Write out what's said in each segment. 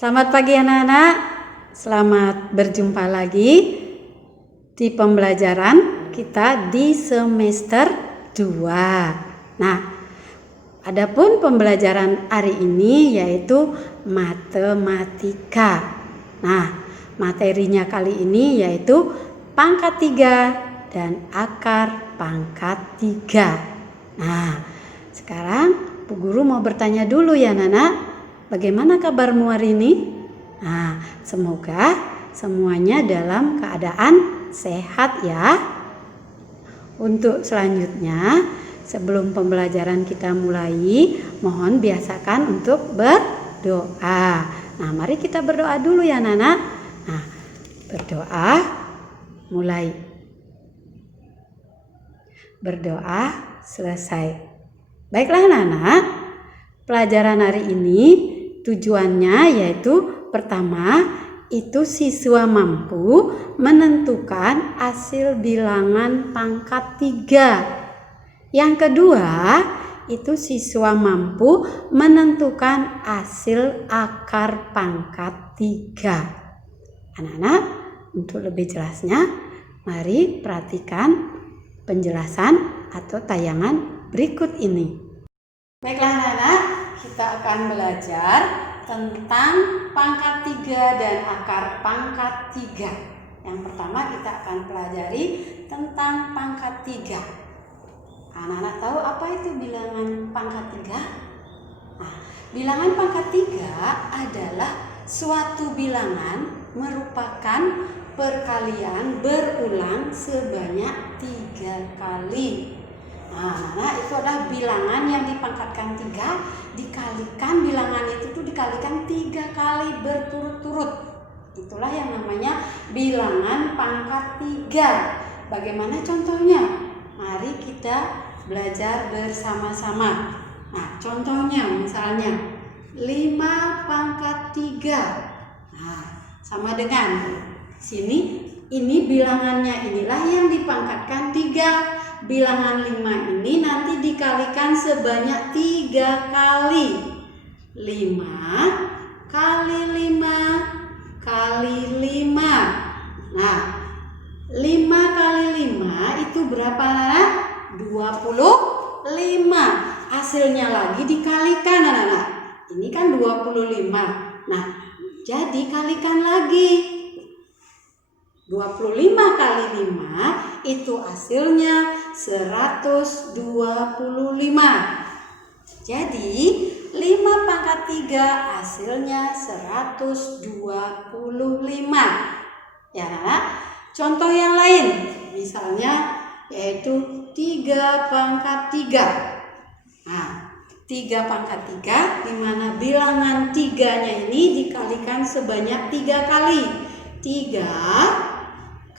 Selamat pagi anak-anak, selamat berjumpa lagi di pembelajaran kita di semester 2. Nah, adapun pembelajaran hari ini yaitu matematika. Nah, materinya kali ini yaitu pangkat 3 dan akar pangkat 3. Nah, sekarang Bu Guru mau bertanya dulu ya Nana. Bagaimana kabarmu hari ini? Nah, semoga semuanya dalam keadaan sehat ya. Untuk selanjutnya, sebelum pembelajaran kita mulai, mohon biasakan untuk berdoa. Nah, mari kita berdoa dulu ya Nana. Nah, berdoa mulai. Berdoa selesai. Baiklah Nana, pelajaran hari ini tujuannya yaitu pertama itu siswa mampu menentukan hasil bilangan pangkat 3. Yang kedua itu siswa mampu menentukan hasil akar pangkat 3. Anak-anak, untuk lebih jelasnya mari perhatikan penjelasan atau tayangan berikut ini. Baiklah anak-anak, kita akan belajar tentang pangkat 3 dan akar pangkat 3. Yang pertama kita akan pelajari tentang pangkat 3. Anak-anak tahu apa itu bilangan pangkat 3? Nah, bilangan pangkat 3 adalah suatu bilangan merupakan perkalian berulang sebanyak 3 kali. Nah, itu adalah bilangan yang dipangkatkan 3 dikalikan bilangan itu dikalikan 3 kali berturut-turut. Itulah yang namanya bilangan pangkat 3. Bagaimana contohnya? Mari kita belajar bersama-sama. Nah, contohnya misalnya 5 pangkat 3. Nah, sama dengan sini ini bilangannya inilah yang dipangkatkan 3. Bilangan 5 ini nanti dikalikan sebanyak 3 kali. 5 kali 5 kali 5. Nah, 5 kali 5 itu berapa anak? 25. Hasilnya lagi dikalikan anak-anak. Ini kan 25. Nah, jadi kalikan lagi. 25 kali 5 itu hasilnya 125. Jadi 5 pangkat 3 hasilnya 125. Ya anak, contoh yang lain misalnya yaitu 3 pangkat 3. Nah, 3 pangkat 3 di mana bilangan 3-nya ini dikalikan sebanyak 3 kali. 3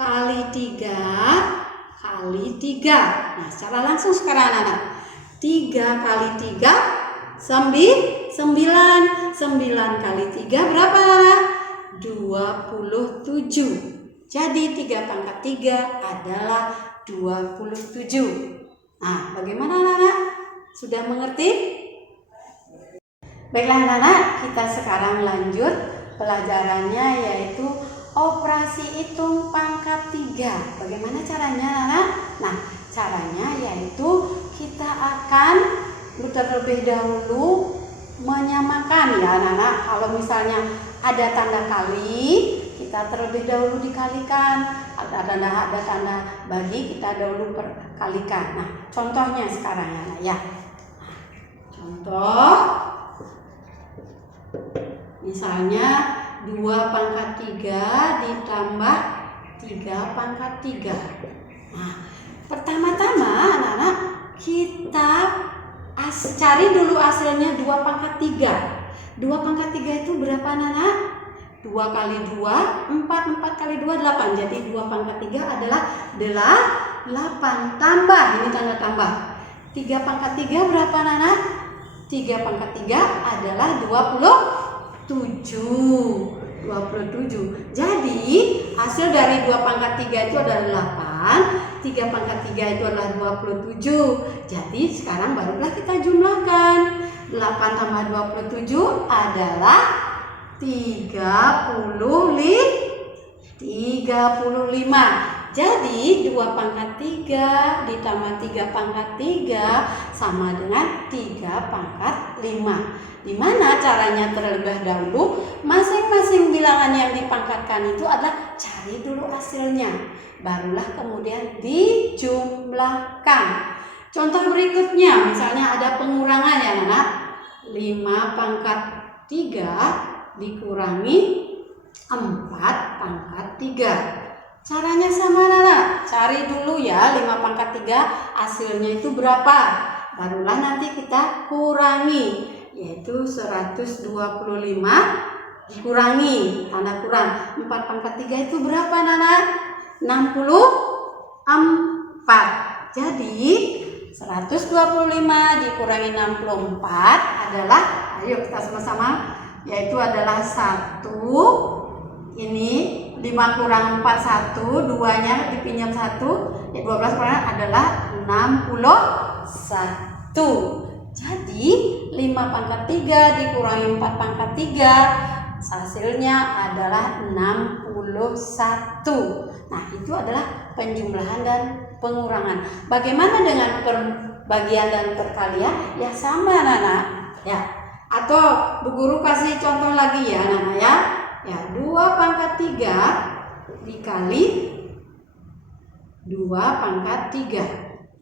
kali 3 kali 3. Nah, secara langsung sekarang anak-anak. 3 kali 3 9. 9 kali 3 berapa anak? 27. Jadi 3 pangkat 3 adalah 27. Nah, bagaimana anak-anak? Sudah mengerti? Baiklah anak-anak, kita sekarang lanjut pelajarannya yaitu operasi hitung pangkat 3. Bagaimana caranya anak? Nah, caranya yaitu kita akan terlebih dahulu menyamakan ya anak-anak. Kalau misalnya ada tanda kali, kita terlebih dahulu dikalikan. Ada tanda bagi, kita dahulu perkalikan. Nah, contohnya sekarang ya anak ya. Contoh misalnya 2 pangkat 3 ditambah 3 pangkat 3. Nah, pertama-tama anak-anak kita cari dulu hasilnya 2 pangkat 3. 2 pangkat 3 itu berapa anak-anak? 2 kali 2, 4, 4 kali 2, 8. Jadi 2 pangkat 3 adalah 8. Tambah, ini tanda tambah. 3 pangkat 3 berapa anak-anak? 3 pangkat 3 adalah 27. Jadi hasil dari 2 pangkat 3 itu adalah 8. 3 pangkat 3 itu adalah 27. Jadi sekarang barulah kita jumlahkan. 8 tambah 27 adalah 35. Jadi 2 pangkat 3 ditambah 3 pangkat 3 sama dengan 3 pangkat 5. Dimana caranya terlebih dahulu masing-masing bilangan yang dipangkatkan itu adalah cari dulu hasilnya, barulah kemudian dijumlahkan. Contoh berikutnya misalnya ada pengurangan ya anak, 5 pangkat 3 dikurangi 4 pangkat 3. Caranya sama anak, cari dulu ya 5 pangkat 3 hasilnya itu berapa, barulah nanti kita kurangi, yaitu 125 dikurangi tanda kurang 4 pangkat 3 itu berapa anak? 64. Jadi 125 dikurangi 64 adalah, ayo kita sama-sama, yaitu adalah 1. Ini 5 kurang 4 1, 2-nya dipinjam 1, ya 12 kurang adalah 61. Jadi 5 pangkat 3 dikurangi 4 pangkat 3 hasilnya adalah 61. Nah, itu adalah penjumlahan dan pengurangan. Bagaimana dengan pembagian dan perkalian? Ya sama anak-anak ya. Atau Bu Guru kasih contoh lagi ya anak-anak ya. Ya, 2 pangkat 3 dikali 2 pangkat 3.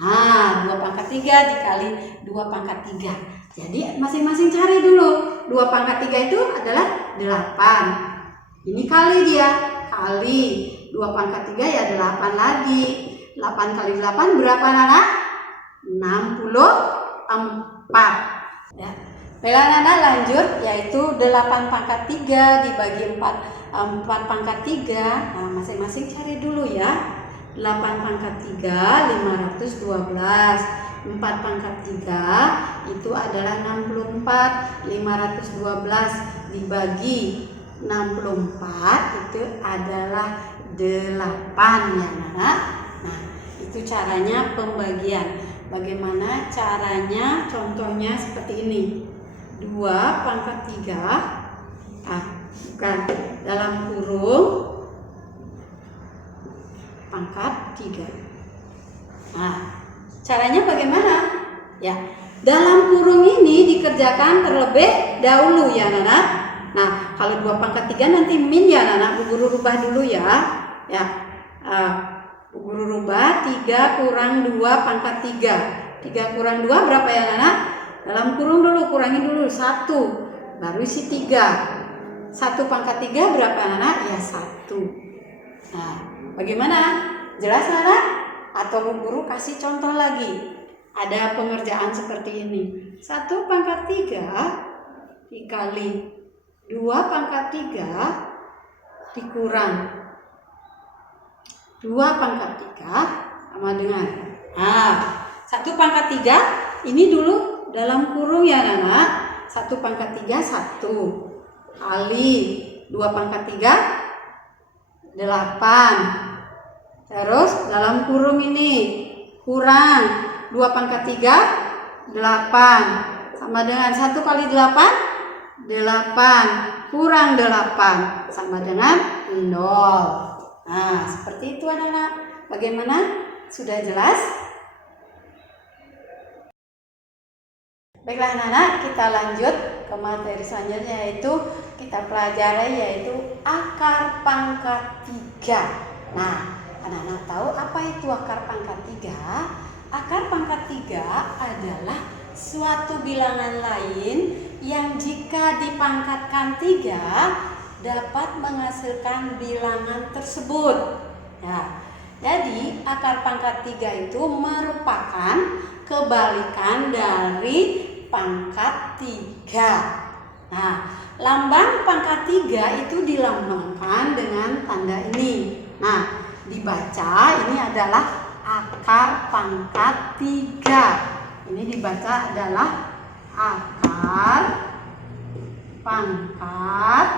Nah, 2 pangkat 3 dikali 2 pangkat 3. Jadi masing-masing cari dulu. 2 pangkat 3 itu adalah 8. Ini kali dia, kali 2 pangkat 3 ya 8 lagi. 8 kali 8 berapa anak? 64. Ya. Baiklah anak, lanjut, yaitu 8 pangkat 3 dibagi 4 pangkat 3. Nah, masing-masing cari dulu ya. 8 pangkat 3 512. 4 pangkat 3 itu adalah 64. 512 dibagi 64 itu adalah 8 ya anak. Nah, itu caranya pembagian. Bagaimana caranya? Contohnya seperti ini. 2 pangkat 3 bukan dalam kurung pangkat 3. Nah, caranya bagaimana? Ya, dalam kurung ini dikerjakan terlebih dahulu ya anak. Nah, kalau 2 pangkat 3 nanti min ya anak. Bu Guru rubah dulu ya. Ya, Bu Guru rubah 3 kurang 2 pangkat 3. 3 kurang 2 berapa ya anak? Dalam kurung dulu, kurangi dulu 1, baru isi 3. 1 pangkat 3 berapa anak? Ya 1. Nah, bagaimana? Jelas anak? Atau Bu Guru kasih contoh lagi. Ada pengerjaan seperti ini. 1 pangkat 3 dikali 2 pangkat 3 dikurang 2 pangkat 3 sama dengan 1 pangkat 3 ini dulu dalam kurung ya anak. 1 pangkat 3 1 kali 2 pangkat 3 8. Terus dalam kurung ini kurang 2 pangkat 3 8 sama dengan 1 kali 8 8 kurang 8 sama dengan 0. Nah, seperti itu anak-anak. Bagaimana? Sudah jelas? Baiklah anak-anak, kita lanjut ke materi selanjutnya, yaitu kita pelajari yaitu akar pangkat 3. Nah, anak-anak tahu apa itu akar pangkat 3? Akar pangkat 3 adalah suatu bilangan lain yang jika dipangkatkan 3 dapat menghasilkan bilangan tersebut. Ya, jadi akar pangkat 3 itu merupakan kebalikan dari pangkat 3. Nah, lambang pangkat 3 itu dilambangkan dengan tanda ini. Nah, dibaca ini adalah akar pangkat 3. Ini dibaca adalah akar pangkat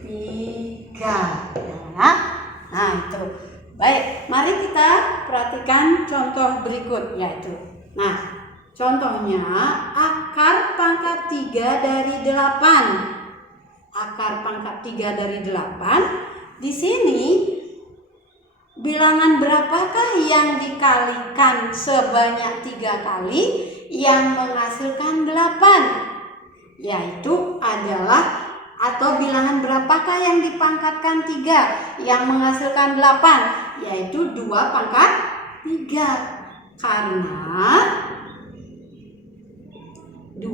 3. Nah, itu. Baik, mari kita perhatikan contoh berikut yaitu. Nah, contohnya akar pangkat 3 dari 8. Akar pangkat 3 dari 8. Di sini bilangan berapakah yang dikalikan sebanyak 3 kali yang menghasilkan 8? Yaitu adalah, atau bilangan berapakah yang dipangkatkan 3 yang menghasilkan 8? Yaitu 2 pangkat 3. Karena 2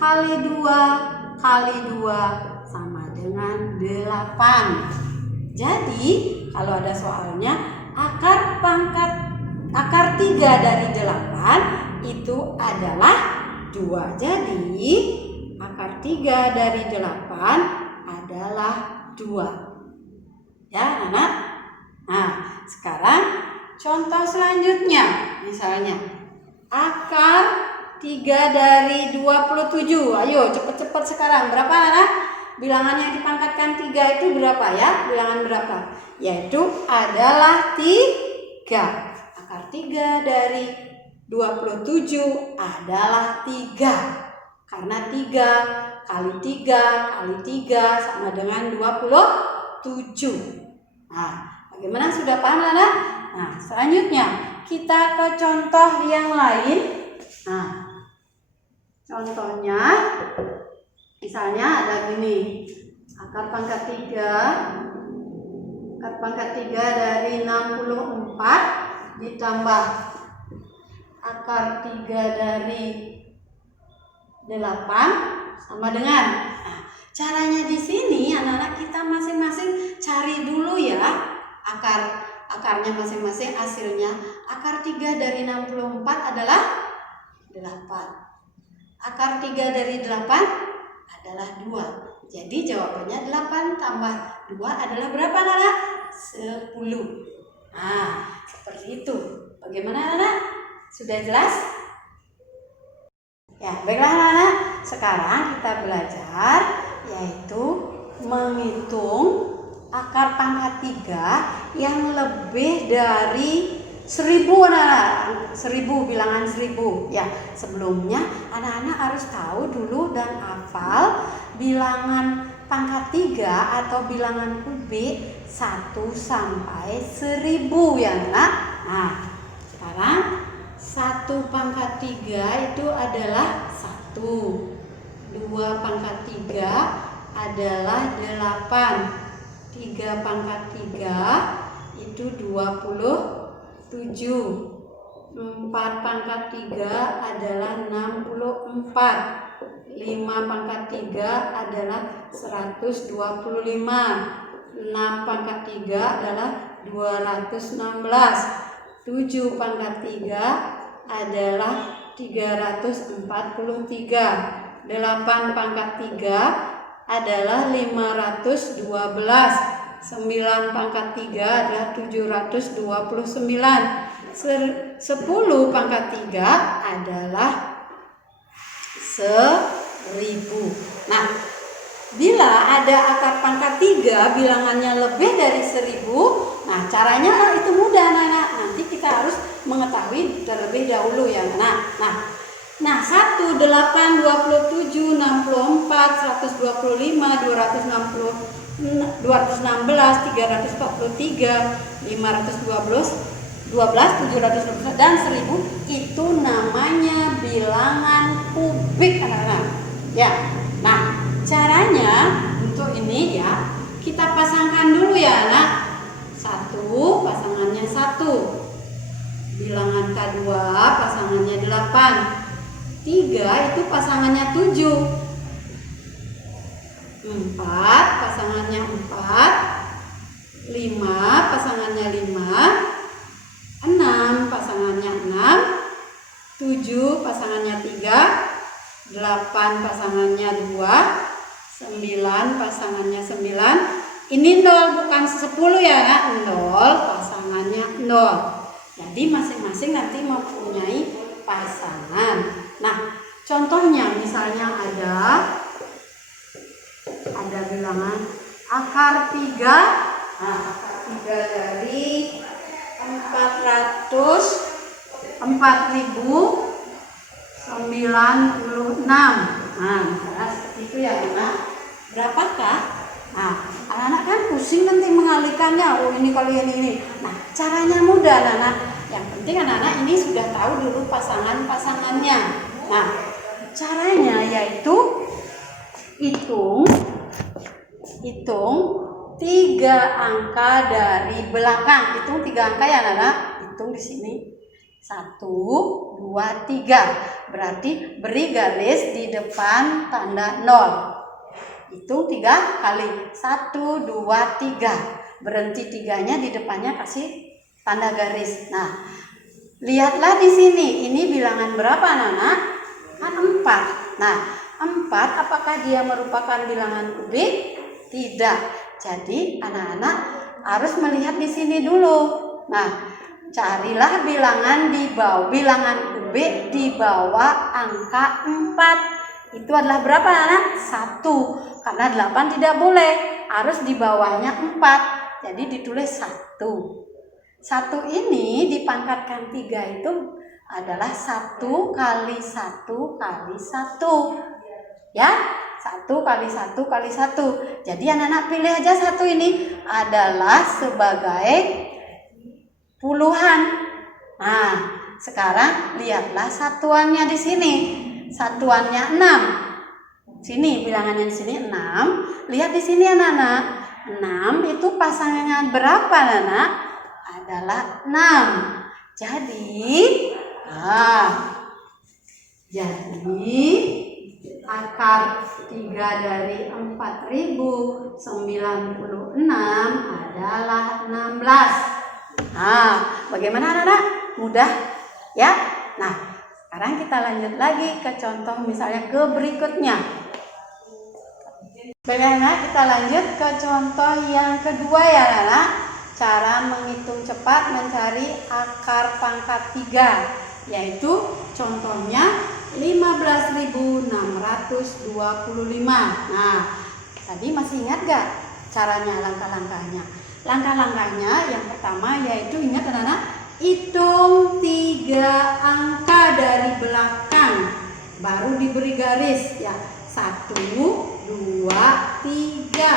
kali 2 kali 2 sama dengan 8. Jadi kalau ada soalnya akar 3 dari 8 itu adalah 2. Jadi akar 3 dari 8 adalah 2. Ya, anak. Nah, sekarang contoh selanjutnya. Misalnya akar 3 dari 27. Ayo cepat-cepat sekarang. Berapa, anak? Bilangan yang dipangkatkan 3 itu berapa ya? Bilangan berapa? Yaitu adalah 3. Akar 3 dari 27 adalah 3. Karena 3 kali 3 kali 3 sama dengan 27. Nah, bagaimana, sudah paham, anak? Nah, selanjutnya kita ke contoh yang lain. Nah, contohnya misalnya ada gini. Akar pangkat 3 dari 64 ditambah akar 3 dari 8 sama dengan. Nah, caranya di sini anak-anak kita masing-masing cari dulu ya akarnya masing-masing, hasilnya. Akar 3 dari 64 adalah 8. Akar 3 dari 8 adalah 2. Jadi jawabannya 8 tambah 2 adalah berapa, anak? 10. Nah, seperti itu. Bagaimana, anak? Sudah jelas? Ya, baiklah anak-anak. Sekarang kita belajar yaitu menghitung akar pangkat 3 yang lebih dari 1000, anak-anak. 1000, bilangan 1000. Ya, sebelumnya anak-anak harus tahu dulu dan hafal bilangan pangkat 3 atau bilangan kubik 1 sampai 1000 ya, anak. Nah, sekarang 1 pangkat 3 itu adalah 1. 2 pangkat 3 adalah 8. 3 pangkat 3 itu 27. 4 pangkat 3 adalah 64. 5 pangkat 3 adalah 125. 6 pangkat 3 adalah 216. 7 pangkat 3 adalah 343. 8 pangkat 3 adalah 512. 9 pangkat 3 adalah 729. 10 pangkat 3 adalah 1000. Nah, bila ada akar pangkat 3 bilangannya lebih dari 1000, nah caranya itu mudah, anak-anak. Nanti kita harus mengetahui terlebih dahulu ya, anak. Nah, 1, 8, 27, 64, 125, 216, 343, 512, 712 dan 1000 itu namanya bilangan kubik, anak-anak. Ya. Nah, caranya untuk ini ya, kita pasangkan dulu ya, anak. 1 pasangannya 1. Bilangan K2 pasangannya 8. 3 itu pasangannya 7. 4 pasangannya 4. 5 pasangannya 5. 6 pasangannya 6. 7 pasangannya 3. 8 pasangannya 2. 9 pasangannya 9. Ini 0 bukan 10 ya, nak. 0 pasangannya 0. Jadi masing-masing nanti mempunyai pasangan. Nah, contohnya misalnya ada bilangan akar 3. Nah, akar 3 dari 4.999 Nah, misalnya seperti itu ya anak. Berapakah? Nah, anak-anak kan pusing nanti mengalihkannya. Oh, ini kali ini. Nah, caranya mudah anak-anak. Yang penting anak-anak ini sudah tahu dulu pasangan-pasangannya. Nah, caranya yaitu hitung 3 angka dari belakang. Hitung 3 angka ya anak-anak. Hitung di sini. 1, 2, 3. Berarti beri garis di depan tanda 0. Hitung 3 kali. 1, 2, 3. Berhenti 3-nya di depannya kasih tanda garis. Nah, lihatlah di sini. Ini bilangan berapa anak-anak? Kan 4. Nah, 4 apakah dia merupakan bilangan kubik? Tidak. Jadi anak-anak harus melihat di sini dulu. Nah, carilah bilangan kubik di bawah angka 4. Itu adalah berapa anak? 1. Karena 8 tidak boleh. Harus di bawahnya 4. Jadi ditulis 1. 1 ini dipangkatkan 3 itu adalah 1 kali 1 kali 1. Ya, 1 kali 1 kali 1. Jadi anak-anak pilih aja 1 ini adalah sebagai puluhan. Nah, sekarang lihatlah satuannya di sini. Satuannya 6. Sini bilangannya di sini 6. Lihat di sini anak-anak. 6 itu pasangannya berapa anak-anak? Adalah 6. Jadi akar 3 dari 4096 adalah 16. Nah, bagaimana anak-anak? Mudah ya? Nah, sekarang kita lanjut lagi ke contoh misalnya ke berikutnya. Bagaimana kita lanjut ke contoh yang kedua ya anak-anak? Cara menghitung cepat mencari akar pangkat 3, yaitu contohnya 15.625. Nah, tadi masih ingat gak caranya, langkah-langkahnya? Langkah-langkahnya yang pertama yaitu ingat anak-anak, hitung 3 angka dari belakang, baru diberi garis ya. 1, 2, 3.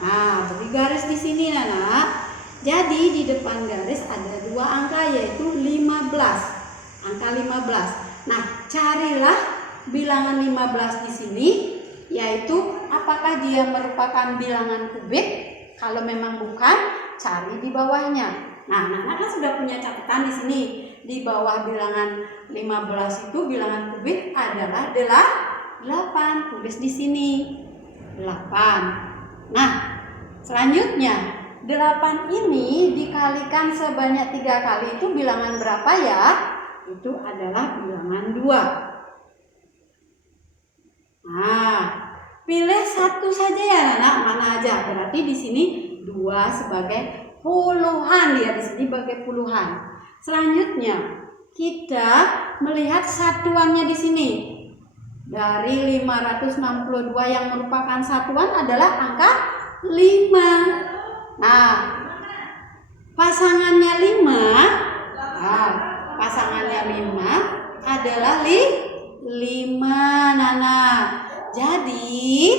Nah, beri garis di sini anak. Jadi di depan garis ada 2 angka yaitu 15. Angka 15. Nah, carilah bilangan 15 di sini, yaitu apakah dia merupakan bilangan kubik? Kalau memang bukan, cari di bawahnya. Nah, anak-anak kan sudah punya catatan di sini. Di bawah bilangan 15 itu bilangan kubik adalah 8. Tulis di sini 8. Nah, selanjutnya 8 ini dikalikan sebanyak 3 kali itu bilangan berapa ya? Itu adalah bilangan 2. Nah, pilih satu saja ya anak, mana aja. Berarti di sini 2 sebagai puluhan, ya di sini sebagai puluhan. Selanjutnya kita melihat satuannya di sini. Dari 562 yang merupakan satuan adalah angka 5. Nah, pasangannya 5 adalah 5 Nana. Jadi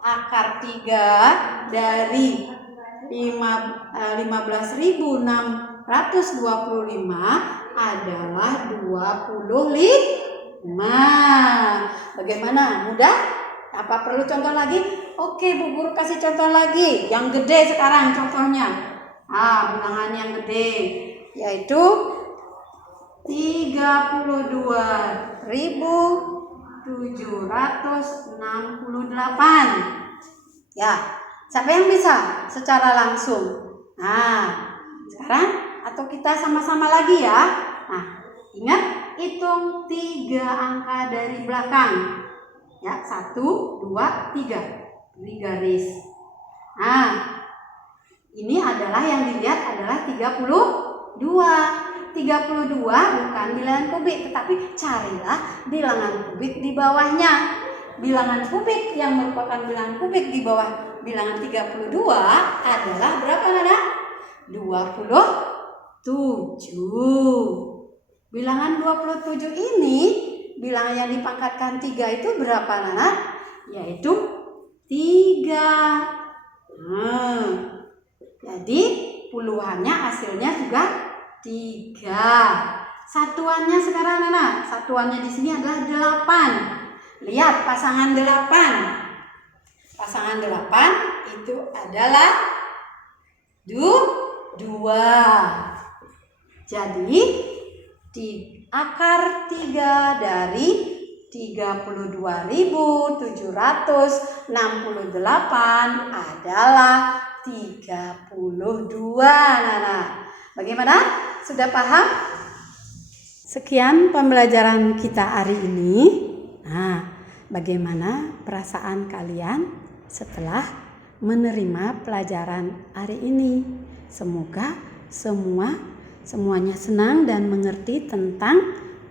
akar 3 dari 15.625 adalah 25. Bagaimana? Mudah? Apa perlu contoh lagi? Oke, Bu Guru kasih contoh lagi. Yang gede sekarang contohnya. Bilangan yang gede yaitu 32.768. Ya, siapa yang bisa secara langsung? Nah, sekarang atau kita sama-sama lagi ya. Nah, ingat hitung 3 angka dari belakang. Ya, 1, 2, 3. Beri garis. Nah, ini adalah yang dilihat adalah 32. 32 bukan bilangan kubik, tetapi carilah bilangan kubik di bawahnya. Bilangan kubik yang merupakan bilangan kubik di bawah bilangan 32 adalah berapa anak? 27. Bilangan 27 ini bilangan yang dipangkatkan 3 itu berapa, anak-anak? Yaitu 3. Jadi puluhannya hasilnya juga 3. Satuannya sekarang, anak. Satuannya di sini adalah 8. Lihat pasangan 8. Pasangan 8 itu adalah 2. Jadi di akar 3 dari 32.768 adalah 32. Nah, bagaimana? Sudah paham? Sekian pembelajaran kita hari ini. Nah, bagaimana perasaan kalian setelah menerima pelajaran hari ini? Semoga semuanya senang dan mengerti tentang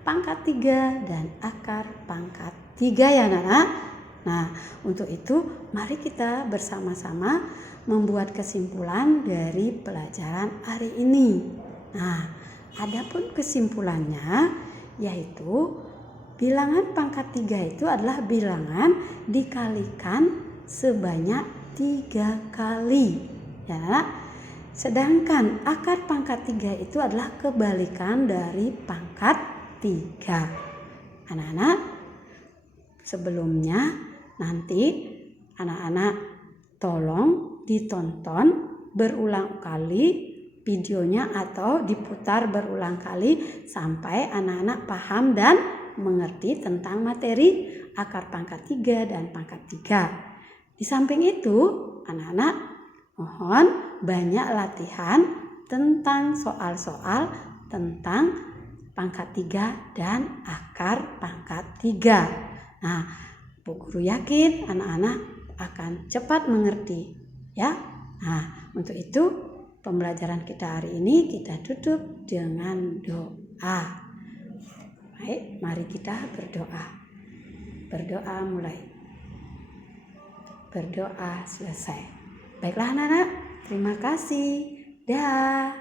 pangkat 3 dan akar pangkat 3 ya, anak-anak. Nah, untuk itu mari kita bersama-sama membuat kesimpulan dari pelajaran hari ini. Nah, adapun kesimpulannya yaitu bilangan pangkat 3 itu adalah bilangan dikalikan sebanyak 3 kali. Ya, anak. Sedangkan akar pangkat 3 itu adalah kebalikan dari pangkat 3. Anak-anak, sebelumnya nanti anak-anak tolong ditonton berulang kali videonya atau diputar berulang kali sampai anak-anak paham dan mengerti tentang materi akar pangkat 3 dan pangkat 3. Di samping itu, anak-anak mohon banyak latihan tentang soal-soal tentang pangkat 3 dan akar pangkat 3. Nah, Bu Guru yakin anak-anak akan cepat mengerti, ya. Nah, untuk itu pembelajaran kita hari ini kita tutup dengan doa. Baik, mari kita berdoa. Berdoa mulai. Berdoa selesai. Baiklah anak-anak, terima kasih. Dah.